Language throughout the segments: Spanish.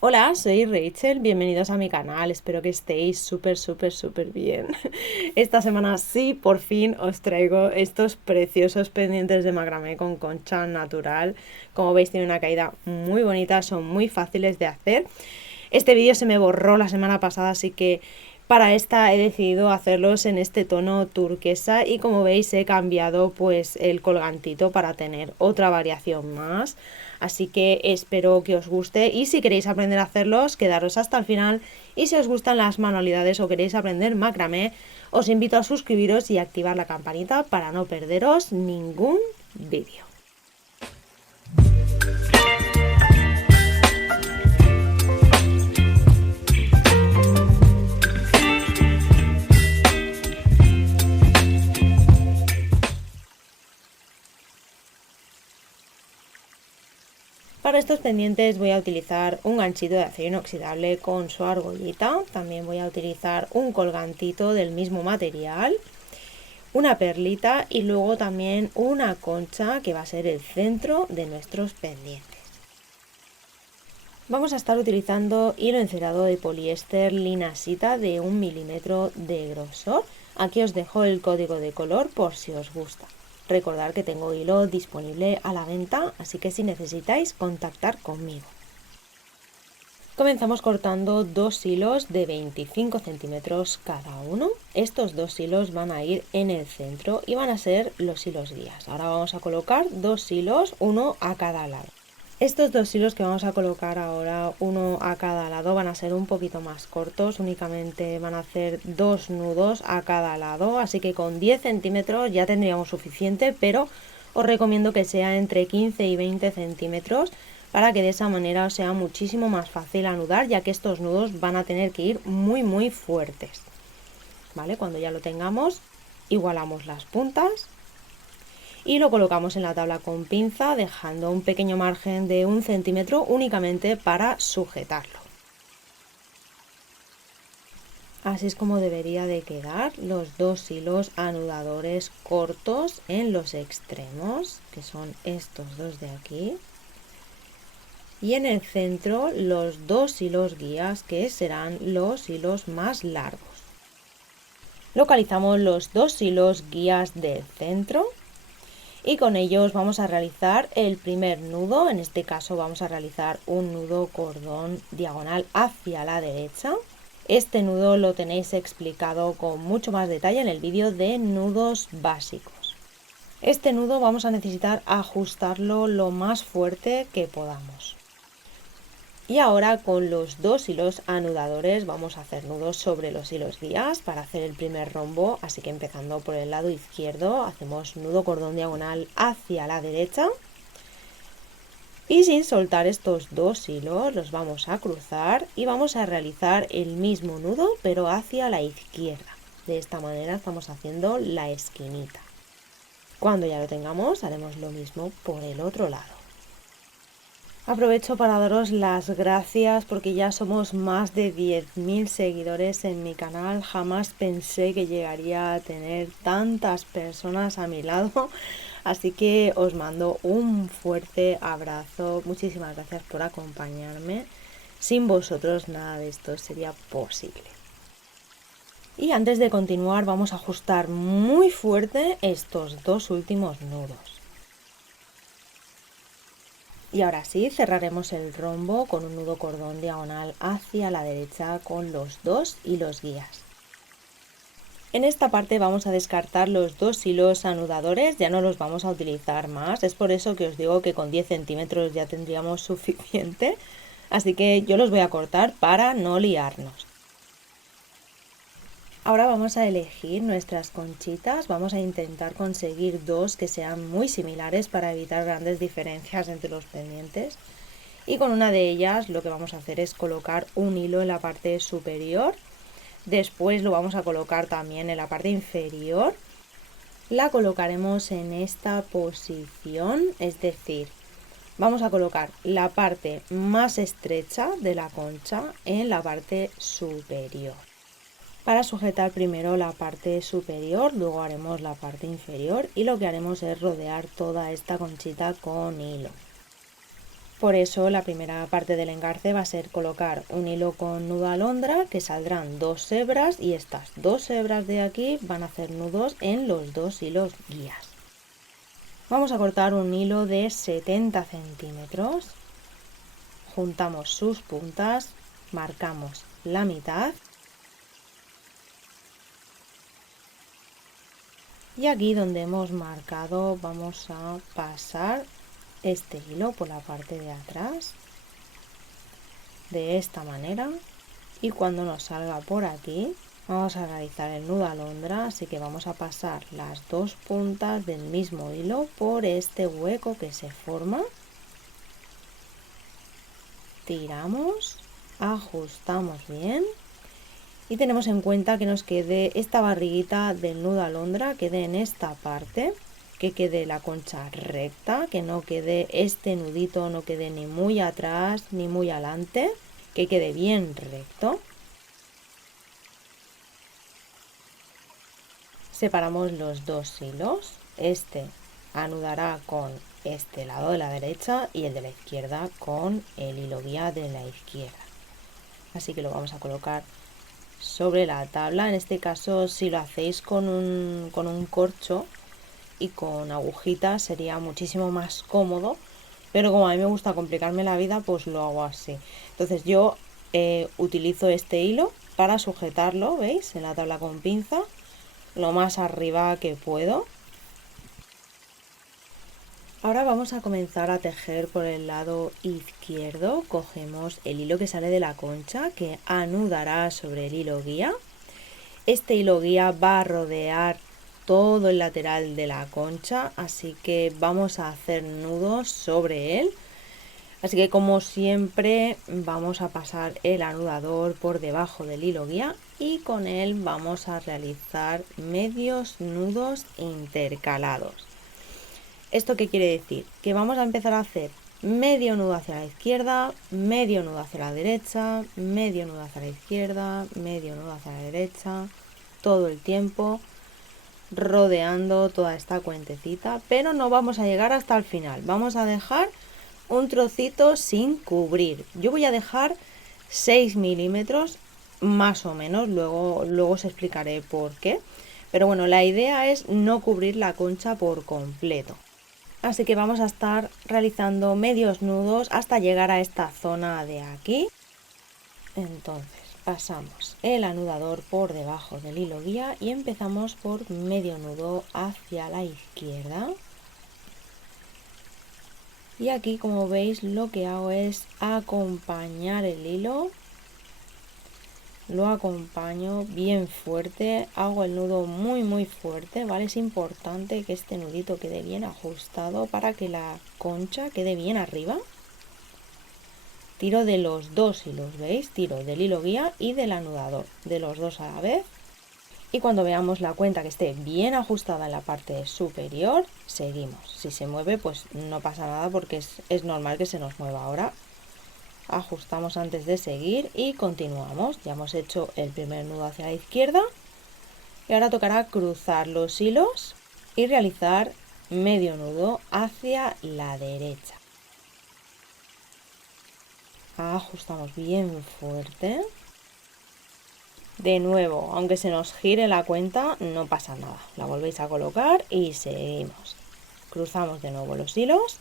Hola, soy Rachel, bienvenidos a mi canal, espero que estéis súper bien. Esta semana sí, por fin os traigo estos preciosos pendientes de macramé con concha natural. Como veis tiene una caída muy bonita, son muy fáciles de hacer. Este vídeo se me borró la semana pasada, así que para esta he decidido hacerlos en este tono turquesa y como veis he cambiado pues el colgantito para tener otra variación más. Así que espero que os guste y si queréis aprender a hacerlos, quedaros hasta el final. Y si os gustan las manualidades o queréis aprender macramé, os invito a suscribiros y activar la campanita para no perderos ningún vídeo. Para estos pendientes voy a utilizar un ganchito de acero inoxidable con su argollita. También voy a utilizar un colgantito del mismo material, una perlita y luego también una concha que va a ser el centro de nuestros pendientes. Vamos a estar utilizando hilo encerado de poliéster linasita de 1 milímetro de grosor. Aquí os dejo el código de color por si os gusta. Recordad que tengo hilo disponible a la venta, así que si necesitáis contactar conmigo. Comenzamos cortando dos hilos de 25 centímetros cada uno. Estos dos hilos van a ir en el centro y van a ser los hilos guías. Ahora vamos a colocar dos hilos, uno a cada lado. Estos dos hilos que vamos a colocar ahora, uno a cada lado, van a ser un poquito más cortos, únicamente van a hacer dos nudos a cada lado, así que con 10 centímetros ya tendríamos suficiente, pero os recomiendo que sea entre 15 y 20 centímetros para que de esa manera os sea muchísimo más fácil anudar, ya que estos nudos van a tener que ir muy fuertes. ¿Vale? Cuando ya lo tengamos, igualamos las puntas y lo colocamos en la tabla con pinza, dejando un pequeño margen de 1 centímetro únicamente para sujetarlo. Así es como debería de quedar los dos hilos anudadores cortos en los extremos, que son estos dos de aquí. Y en el centro los dos hilos guías, que serán los hilos más largos. Localizamos los dos hilos guías del centro y con ellos vamos a realizar el primer nudo. En este caso vamos a realizar un nudo cordón diagonal hacia la derecha. Este nudo lo tenéis explicado con mucho más detalle en el vídeo de nudos básicos. Este nudo vamos a necesitar ajustarlo lo más fuerte que podamos. Y ahora con los dos hilos anudadores vamos a hacer nudos sobre los hilos guías para hacer el primer rombo, así que empezando por el lado izquierdo hacemos nudo cordón diagonal hacia la derecha y sin soltar estos dos hilos los vamos a cruzar y vamos a realizar el mismo nudo pero hacia la izquierda. De esta manera estamos haciendo la esquinita. Cuando ya lo tengamos haremos lo mismo por el otro lado. Aprovecho para daros las gracias porque ya somos más de 10.000 seguidores en mi canal. Jamás pensé que llegaría a tener tantas personas a mi lado. Así que os mando un fuerte abrazo. Muchísimas gracias por acompañarme. Sin vosotros nada de esto sería posible. Y antes de continuar vamos a ajustar muy fuerte estos dos últimos nudos. Y ahora sí, cerraremos el rombo con un nudo cordón diagonal hacia la derecha con los dos hilos guías. En esta parte vamos a descartar los dos hilos anudadores, ya no los vamos a utilizar más, es por eso que os digo que con 10 centímetros ya tendríamos suficiente, así que yo los voy a cortar para no liarnos. Ahora vamos a elegir nuestras conchitas, vamos a intentar conseguir dos que sean muy similares para evitar grandes diferencias entre los pendientes. Y con una de ellas lo que vamos a hacer es colocar un hilo en la parte superior, después lo vamos a colocar también en la parte inferior. La colocaremos en esta posición, es decir, vamos a colocar la parte más estrecha de la concha en la parte superior. Para sujetar primero la parte superior, luego haremos la parte inferior y lo que haremos es rodear toda esta conchita con hilo. Por eso la primera parte del engarce va a ser colocar un hilo con nudo alondra, que saldrán 2 hebras, y estas 2 hebras de aquí van a hacer nudos en los 2 hilos guías. Vamos a cortar un hilo de 70 centímetros, juntamos sus puntas, marcamos la mitad y aquí donde hemos marcado vamos a pasar este hilo por la parte de atrás de esta manera, y cuando nos salga por aquí vamos a realizar el nudo alondra, así que vamos a pasar las dos puntas del mismo hilo por este hueco que se forma, tiramos, ajustamos bien y tenemos en cuenta que nos quede esta barriguita del nudo alondra, quede en esta parte, que quede la concha recta, que no quede este nudito, no quede ni muy atrás ni muy adelante, que quede bien recto. Separamos los dos hilos, este anudará con este lado de la derecha y el de la izquierda con el hilo guía de la izquierda. Así que lo vamos a colocar sobre la tabla. En este caso, si lo hacéis con un corcho y con agujitas sería muchísimo más cómodo, pero como a mí me gusta complicarme la vida, pues lo hago así. Entonces yo utilizo este hilo para sujetarlo, ¿veis? En la tabla con pinza, lo más arriba que puedo. Ahora vamos a comenzar a tejer por el lado izquierdo. Cogemos el hilo que sale de la concha, que anudará sobre el hilo guía. Este hilo guía va a rodear todo el lateral de la concha, así que vamos a hacer nudos sobre él. Así que como siempre vamos a pasar el anudador por debajo del hilo guía y con él vamos a realizar medios nudos intercalados. ¿Esto qué quiere decir? Que vamos a empezar a hacer medio nudo hacia la izquierda, medio nudo hacia la derecha, medio nudo hacia la izquierda, medio nudo hacia la derecha, todo el tiempo rodeando toda esta cuentecita, pero no vamos a llegar hasta el final. Vamos a dejar un trocito sin cubrir. Yo voy a dejar 6 milímetros más o menos, luego os explicaré por qué. Pero bueno, la idea es no cubrir la concha por completo. Así que vamos a estar realizando medios nudos hasta llegar a esta zona de aquí. Entonces pasamos el anudador por debajo del hilo guía y empezamos por medio nudo hacia la izquierda. Y aquí, como veis, lo que hago es acompañar el hilo. Lo acompaño bien fuerte, hago el nudo muy fuerte, ¿vale? Es importante que este nudito quede bien ajustado para que la concha quede bien arriba. Tiro de los dos hilos, ¿veis? Tiro del hilo guía y del anudador, de los dos a la vez. Y cuando veamos la cuenta que esté bien ajustada en la parte superior, seguimos. Si se mueve, pues no pasa nada porque es normal que se nos mueva. Ahora ajustamos antes de seguir y continuamos. Ya hemos hecho el primer nudo hacia la izquierda y ahora tocará cruzar los hilos y realizar medio nudo hacia la derecha. Ajustamos bien fuerte. De nuevo, aunque se nos gire la cuenta, no pasa nada. La volvéis a colocar y seguimos. Cruzamos de nuevo los hilos.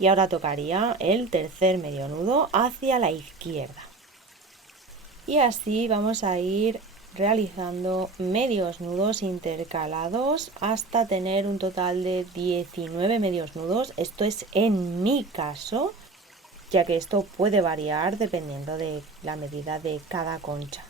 Y ahora tocaría el tercer medio nudo hacia la izquierda. Y así vamos a ir realizando medios nudos intercalados hasta tener un total de 19 medios nudos. Esto es en mi caso, ya que esto puede variar dependiendo de la medida de cada concha.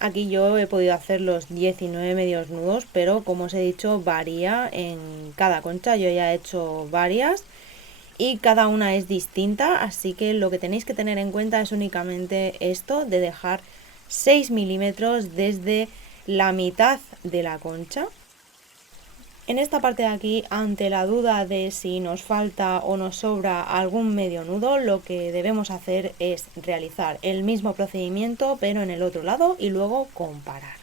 Aquí yo he podido hacer los 19 medios nudos, pero como os he dicho, varía en cada concha. Yo ya he hecho varias y cada una es distinta, así que lo que tenéis que tener en cuenta es únicamente esto de dejar 6 milímetros desde la mitad de la concha En esta parte de aquí, ante la duda de si nos falta o nos sobra algún medio nudo, lo que debemos hacer es realizar el mismo procedimiento pero en el otro lado y luego comparar.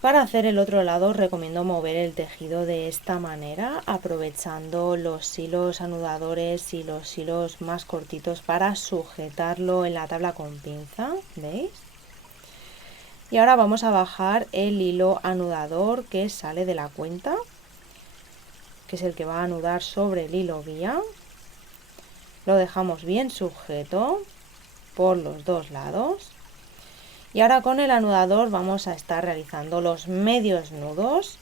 Para hacer el otro lado recomiendo mover el tejido de esta manera, aprovechando los hilos anudadores y los hilos más cortitos para sujetarlo en la tabla con pinza, ¿veis? Y ahora vamos a bajar el hilo anudador que sale de la cuenta, que es el que va a anudar sobre el hilo guía. Lo dejamos bien sujeto por los dos lados. Y ahora con el anudador vamos a estar realizando los medios nudos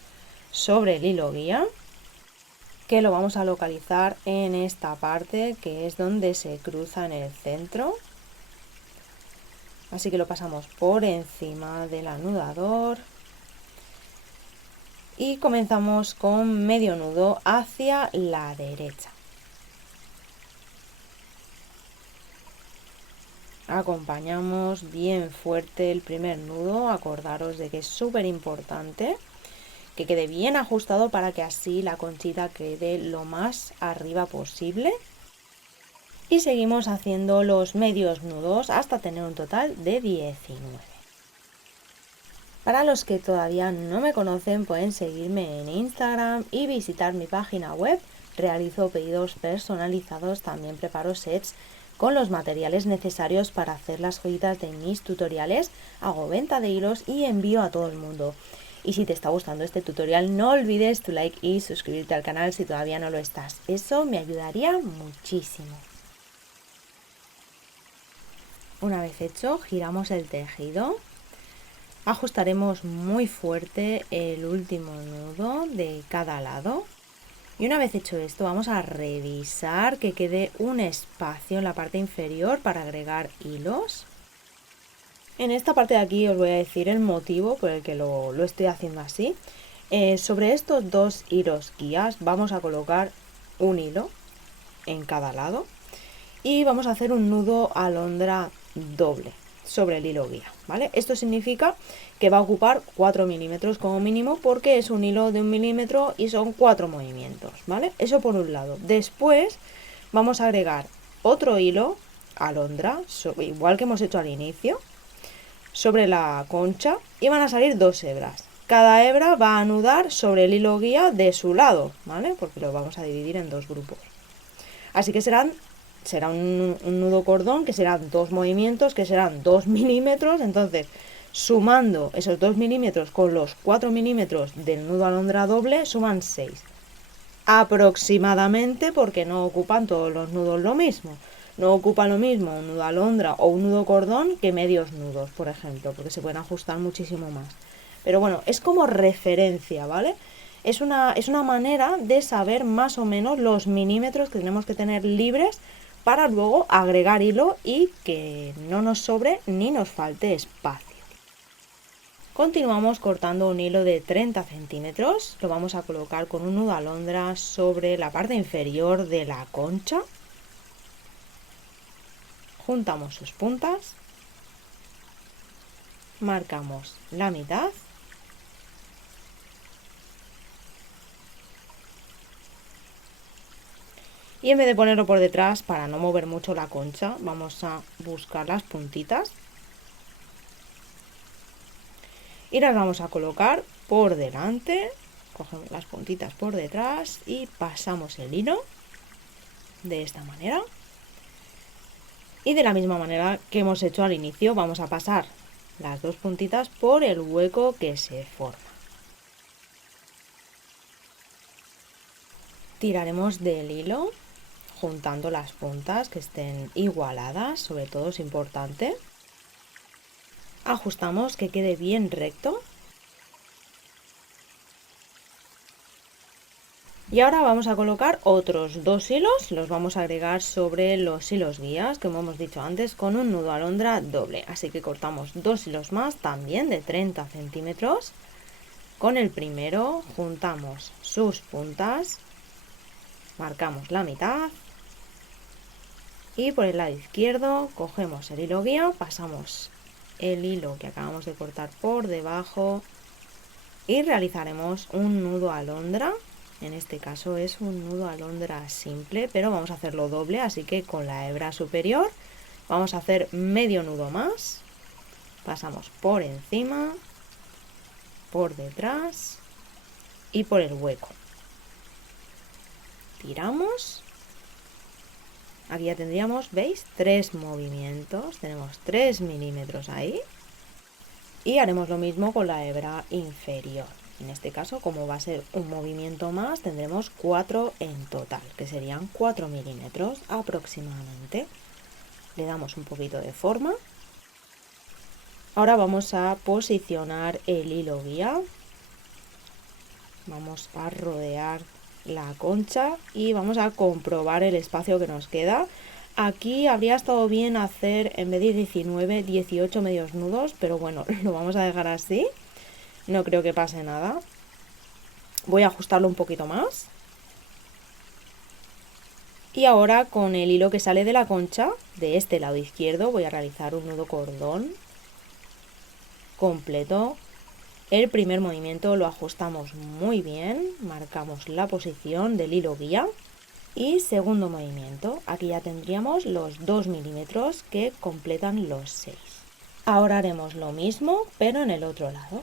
sobre el hilo guía, que lo vamos a localizar en esta parte que es donde se cruza en el centro. Así que lo pasamos por encima del anudador y comenzamos con medio nudo hacia la derecha. Acompañamos bien fuerte el primer nudo, acordaros de que es súper importante que quede bien ajustado para que así la conchita quede lo más arriba posible. Y seguimos haciendo los medios nudos hasta tener un total de 19. Para los que todavía no me conocen, pueden seguirme en Instagram y visitar mi página web. Realizo pedidos personalizados, también preparo sets con los materiales necesarios para hacer las joyitas de mis tutoriales, hago venta de hilos y envío a todo el mundo. Y si te está gustando este tutorial, no olvides tu like y suscribirte al canal si todavía no lo estás. Eso me ayudaría muchísimo. Una vez hecho, giramos el tejido. Ajustaremos muy fuerte el último nudo de cada lado. Y una vez hecho esto, vamos a revisar que quede un espacio en la parte inferior para agregar hilos. En esta parte de aquí os voy a decir el motivo por el que lo estoy haciendo así. Sobre estos dos hilos guías vamos a colocar un hilo en cada lado y vamos a hacer un nudo alondra doble sobre el hilo guía, ¿vale? Esto significa que va a ocupar 4 milímetros como mínimo porque es un hilo de 1 milímetro y son 4 movimientos, ¿vale? Eso por un lado. Después vamos a agregar otro hilo alondra, igual que hemos hecho al inicio, sobre la concha y van a salir 2 hebras. Cada hebra va a anudar sobre el hilo guía de su lado, ¿vale? Porque lo vamos a dividir en 2 grupos. Así que será un nudo cordón que serán 2 movimientos que serán 2 milímetros. Entonces, sumando esos 2 milímetros con los 4 milímetros del nudo alondra doble, suman 6 aproximadamente, porque no ocupan todos los nudos lo mismo. No ocupa lo mismo un nudo alondra o un nudo cordón que medios nudos, por ejemplo, porque se pueden ajustar muchísimo más. Pero bueno, es como referencia, ¿vale? Es una manera de saber más o menos los milímetros que tenemos que tener libres para luego agregar hilo y que no nos sobre ni nos falte espacio. Continuamos cortando un hilo de 30 centímetros, lo vamos a colocar con un nudo alondra sobre la parte inferior de la concha. Juntamos sus puntas, marcamos la mitad y en vez de ponerlo por detrás, para no mover mucho la concha, vamos a buscar las puntitas y las vamos a colocar por delante. Cogemos las puntitas por detrás y pasamos el hilo de esta manera. Y de la misma manera que hemos hecho al inicio, vamos a pasar las 2 puntitas por el hueco que se forma. Tiraremos del hilo juntando las puntas que estén igualadas, sobre todo es importante. Ajustamos que quede bien recto. Y ahora vamos a colocar otros 2 hilos, los vamos a agregar sobre los hilos guías, como hemos dicho antes, con un nudo alondra doble. Así que cortamos 2 hilos más, también de 30 centímetros. Con el primero juntamos sus puntas, marcamos la mitad y por el lado izquierdo cogemos el hilo guía, pasamos el hilo que acabamos de cortar por debajo y realizaremos un nudo alondra. En este caso es un nudo alondra simple, pero vamos a hacerlo doble, así que con la hebra superior vamos a hacer medio nudo más, pasamos por encima, por detrás y por el hueco. Tiramos. Aquí ya tendríamos, ¿veis? 3 movimientos, tenemos 3 milímetros ahí. Y haremos lo mismo con la hebra inferior. En este caso, como va a ser un movimiento más, tendremos 4 en total, que serían 4 milímetros aproximadamente. Le damos un poquito de forma. Ahora vamos a posicionar el hilo guía. Vamos a rodear la concha y vamos a comprobar el espacio que nos queda. Aquí habría estado bien hacer, en vez de 19, 18 medios nudos, pero bueno, lo vamos a dejar así. No creo que pase nada. Voy a ajustarlo un poquito más. Y ahora con el hilo que sale de la concha, de este lado izquierdo, voy a realizar un nudo cordón completo. El primer movimiento lo ajustamos muy bien, marcamos la posición del hilo guía. Y segundo movimiento, aquí ya tendríamos los 2 milímetros que completan los 6. Ahora haremos lo mismo, pero en el otro lado.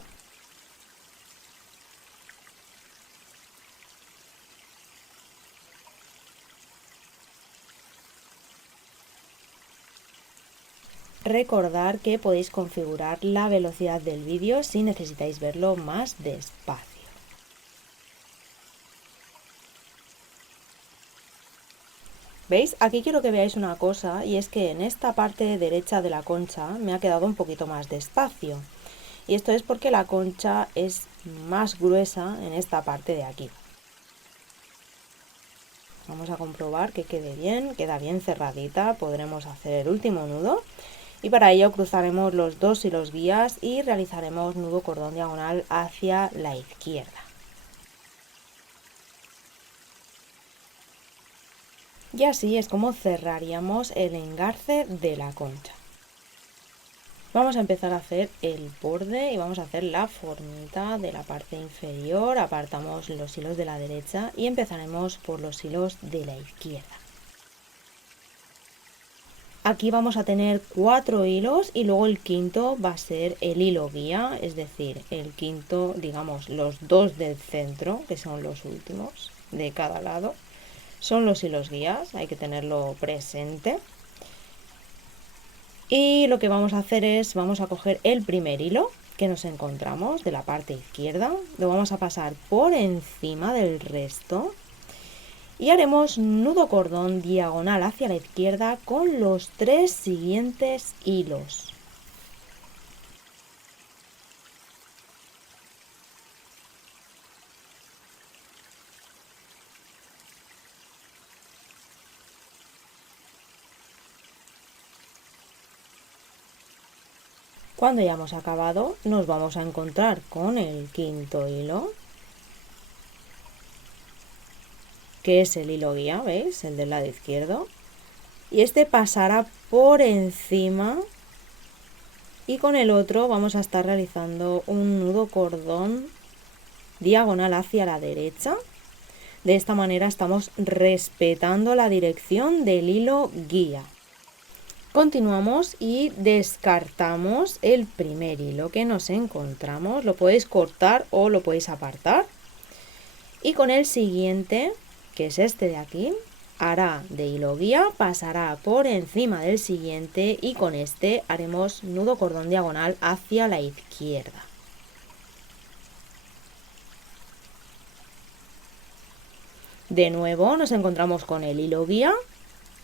Recordar que podéis configurar la velocidad del vídeo si necesitáis verlo más despacio. ¿Veis? Aquí quiero que veáis una cosa, y es que en esta parte derecha de la concha me ha quedado un poquito más de espacio. Y esto es porque la concha es más gruesa en esta parte de aquí. Vamos a comprobar que quede bien, queda bien cerradita, podremos hacer el último nudo. Y para ello cruzaremos los 2 hilos guías y realizaremos nudo cordón diagonal hacia la izquierda. Y así es como cerraríamos el engarce de la concha. Vamos a empezar a hacer el borde y vamos a hacer la formita de la parte inferior. Apartamos los hilos de la derecha y empezaremos por los hilos de la izquierda. Aquí vamos a tener 4 hilos y luego el quinto va a ser el hilo guía, es decir, el quinto, digamos, los 2 del centro, que son los últimos de cada lado, son los hilos guías, hay que tenerlo presente. Y lo que vamos a hacer es, vamos a coger el primer hilo que nos encontramos de la parte izquierda, lo vamos a pasar por encima del resto y haremos nudo cordón diagonal hacia la izquierda con los 3 siguientes hilos. Cuando ya hemos acabado, nos vamos a encontrar con el quinto hilo, que es el hilo guía, ¿veis? El del lado izquierdo. Y este pasará por encima y con el otro vamos a estar realizando un nudo cordón diagonal hacia la derecha. De esta manera estamos respetando la dirección del hilo guía. Continuamos y descartamos el primer hilo que nos encontramos. Lo podéis cortar o lo podéis apartar. Y con el siguiente, que es este de aquí, hará de hilo guía, pasará por encima del siguiente y con este haremos nudo cordón diagonal hacia la izquierda. De nuevo nos encontramos con el hilo guía,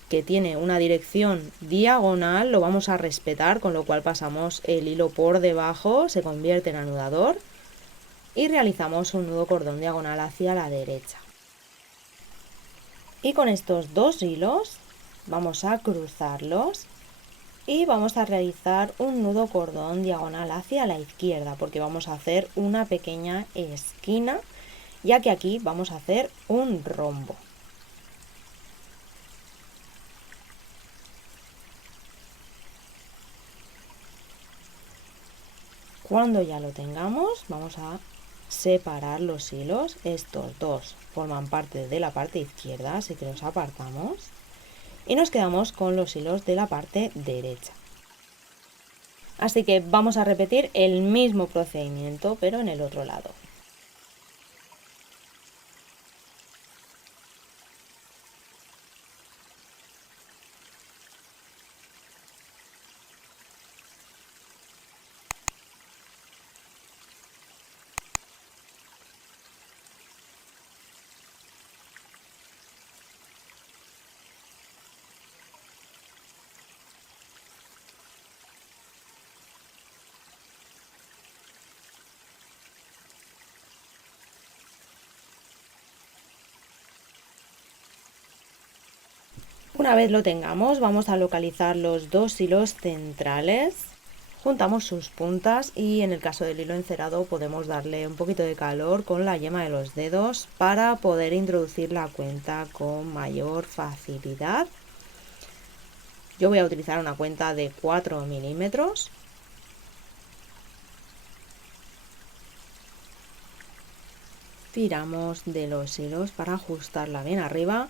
que tiene una dirección diagonal, lo vamos a respetar, con lo cual pasamos el hilo por debajo, se convierte en anudador y realizamos un nudo cordón diagonal hacia la derecha. Y con estos 2 hilos vamos a cruzarlos y vamos a realizar un nudo cordón diagonal hacia la izquierda, porque vamos a hacer una pequeña esquina, ya que aquí vamos a hacer un rombo. Cuando ya lo tengamos, vamos a separar los hilos. Estos dos forman parte de la parte izquierda, así que los apartamos. Y nos quedamos con los hilos de la parte derecha. Así que vamos a repetir el mismo procedimiento, pero en el otro lado. Una vez lo tengamos, vamos a localizar los dos hilos centrales, juntamos sus puntas y en el caso del hilo encerado podemos darle un poquito de calor con la yema de los dedos para poder introducir la cuenta con mayor facilidad. Yo voy a utilizar una cuenta de 4 milímetros. Tiramos de los hilos para ajustarla bien arriba.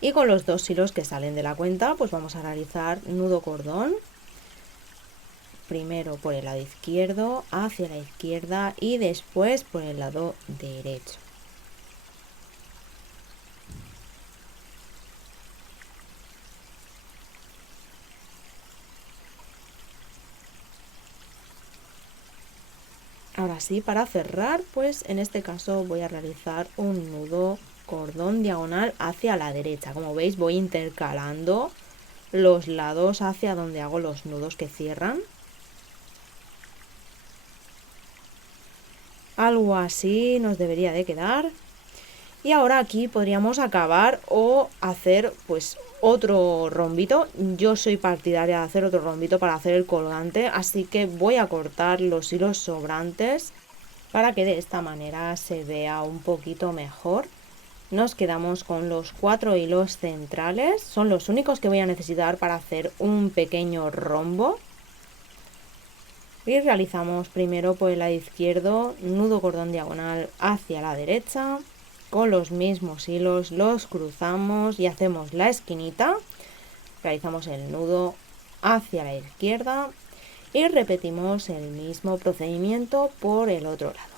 Y con los dos hilos que salen de la cuenta, pues vamos a realizar nudo cordón. Primero por el lado izquierdo, hacia la izquierda y después por el lado derecho. Ahora sí, para cerrar, pues en este caso voy a realizar un nudo cordón diagonal hacia la derecha. Como veis, voy intercalando los lados hacia donde hago los nudos que cierran. Algo así nos debería de quedar. Y ahora aquí podríamos acabar o hacer pues otro rombito. Yo soy partidaria de hacer otro rombito para hacer el colgante, así que voy a cortar los hilos sobrantes para que de esta manera se vea un poquito mejor. Nos quedamos con los 4 hilos centrales, son los únicos que voy a necesitar para hacer un pequeño rombo. Y realizamos primero por el lado izquierdo, nudo cordón diagonal hacia la derecha. Con los mismos hilos los cruzamos y hacemos la esquinita. Realizamos el nudo hacia la izquierda y repetimos el mismo procedimiento por el otro lado.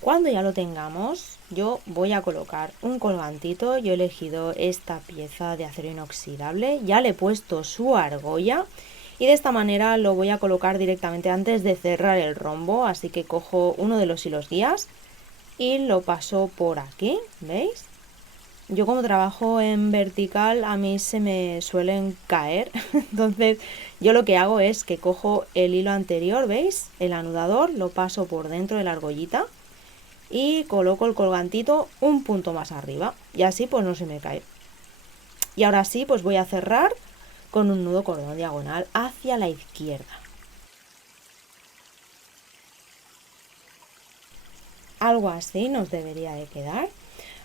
Cuando ya lo tengamos, yo voy a colocar un colgantito. Yo he elegido esta pieza de acero inoxidable, ya le he puesto su argolla y de esta manera lo voy a colocar directamente antes de cerrar el rombo. Así que cojo uno de los hilos guías y lo paso por aquí, ¿veis? Yo como trabajo en vertical a mí se me suelen caer, entonces yo lo que hago es que cojo el hilo anterior, ¿veis? El anudador, lo paso por dentro de la argollita y coloco el colgantito un punto más arriba y así pues no se me cae. Y ahora sí pues voy a cerrar con un nudo cordón diagonal hacia la izquierda. Algo así nos debería de quedar.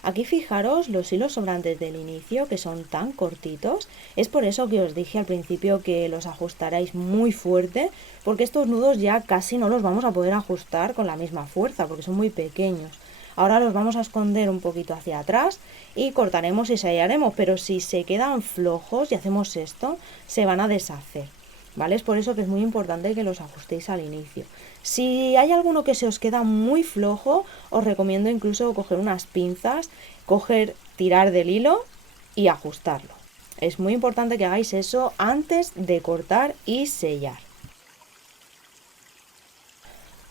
Aquí fijaros los hilos sobrantes del inicio que son tan cortitos. Es por eso que os dije al principio que los ajustarais muy fuerte, porque estos nudos ya casi no los vamos a poder ajustar con la misma fuerza porque son muy pequeños. Ahora los vamos a esconder un poquito hacia atrás y cortaremos y sellaremos, pero si se quedan flojos y hacemos esto, se van a deshacer. ¿Vale? Es por eso que es muy importante que los ajustéis al inicio. Si hay alguno que se os queda muy flojo, os recomiendo incluso coger unas pinzas, tirar del hilo y ajustarlo. Es muy importante que hagáis eso antes de cortar y sellar.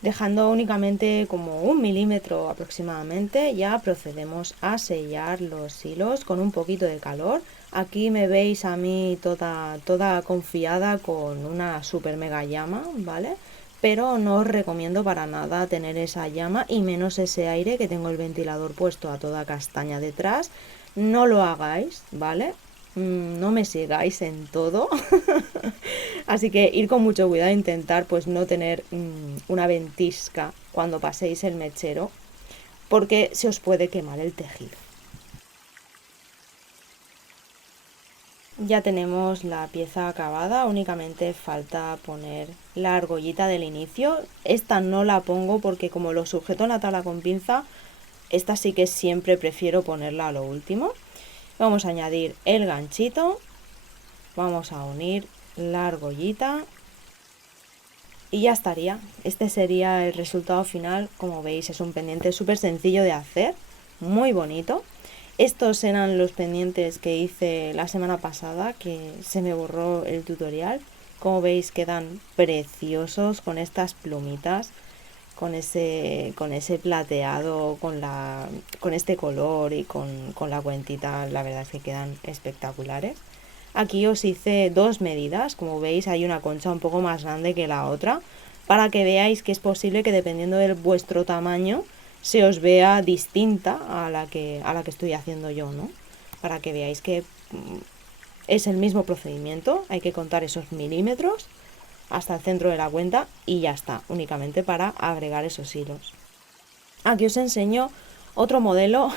Dejando únicamente como 1 milímetro aproximadamente, ya procedemos a sellar los hilos con un poquito de calor. Aquí me veis a mí toda confiada con una super mega llama, ¿vale? Pero no os recomiendo para nada tener esa llama y menos ese aire que tengo el ventilador puesto a toda castaña detrás. No lo hagáis, ¿vale? No me sigáis en todo. Así que ir con mucho cuidado, intentar pues no tener una ventisca cuando paséis el mechero, porque se os puede quemar el tejido. Ya tenemos la pieza acabada, únicamente falta poner la argollita del inicio. Esta no la pongo porque como lo sujeto en la tabla con pinza, esta sí que siempre prefiero ponerla a lo último. Vamos a añadir el ganchito, vamos a unir la argollita y ya estaría. Este sería el resultado final. Como veis, es un pendiente súper sencillo de hacer, muy bonito. Estos eran los pendientes que hice la semana pasada, que se me borró el tutorial. Como veis, quedan preciosos con estas plumitas, con ese plateado, con este color y con la cuentita. La verdad es que quedan espectaculares. Aquí os hice dos medidas, como veis hay una concha un poco más grande que la otra, para que veáis que es posible que dependiendo de vuestro tamaño se os vea distinta a la que estoy haciendo yo, ¿no? Para que veáis que es el mismo procedimiento, hay que contar esos milímetros hasta el centro de la cuenta y ya está, únicamente para agregar esos hilos. Aquí os enseño otro modelo.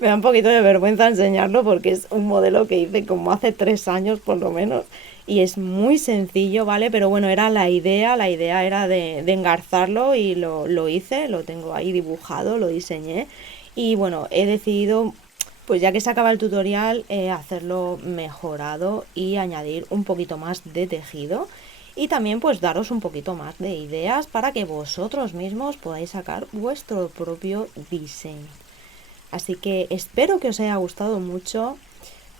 Me da un poquito de vergüenza enseñarlo porque es un modelo que hice como hace 3 años por lo menos y es muy sencillo, ¿vale? Pero bueno, era la idea era de engarzarlo y lo hice, lo tengo ahí dibujado, lo diseñé y bueno, he decidido, pues ya que se acaba el tutorial, hacerlo mejorado y añadir un poquito más de tejido. Y también pues daros un poquito más de ideas para que vosotros mismos podáis sacar vuestro propio diseño. Así que espero que os haya gustado mucho.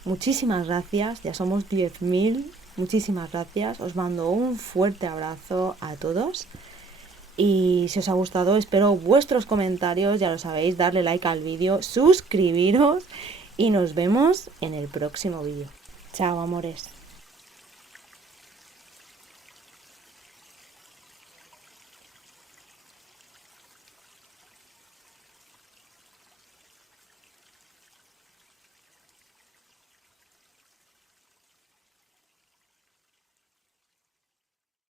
Muchísimas gracias, ya somos 10.000. Muchísimas gracias, os mando un fuerte abrazo a todos. Y si os ha gustado, espero vuestros comentarios, ya lo sabéis, darle like al vídeo, suscribiros y nos vemos en el próximo vídeo. Chao, amores.